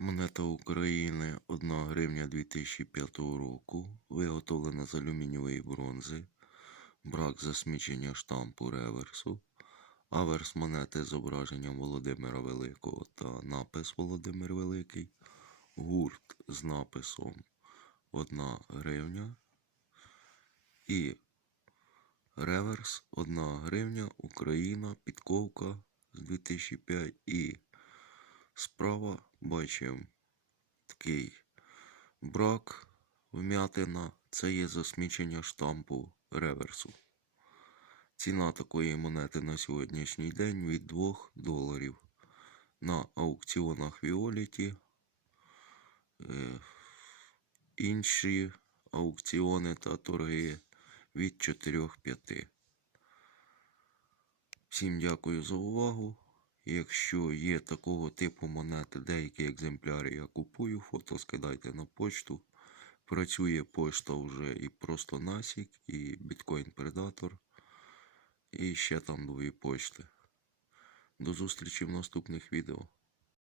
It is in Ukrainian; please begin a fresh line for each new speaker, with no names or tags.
Монета України 1 гривня 2005 року. Виготовлена з алюмінієвої бронзи. Брак засмічення штампу реверсу. Аверс монети з зображенням Володимира Великого та напис Володимир Великий. Гурт з написом 1 гривня. І реверс 1 гривня Україна, підковка з 2005 і Справа бачимо такий брак, вмятина. Це є засмічення штампу реверсу. Ціна такої монети на сьогоднішній день від 2 доларів. На аукціонах Віоліті. Е, інші аукціони та торги від 4-5. Всім дякую за увагу. Якщо є такого типу монети, деякі екземпляри я купую, фото скидайте на почту. Працює пошта вже і просто Насік, і біткоін предатор, і ще там дві почти. До зустрічі в наступних відео.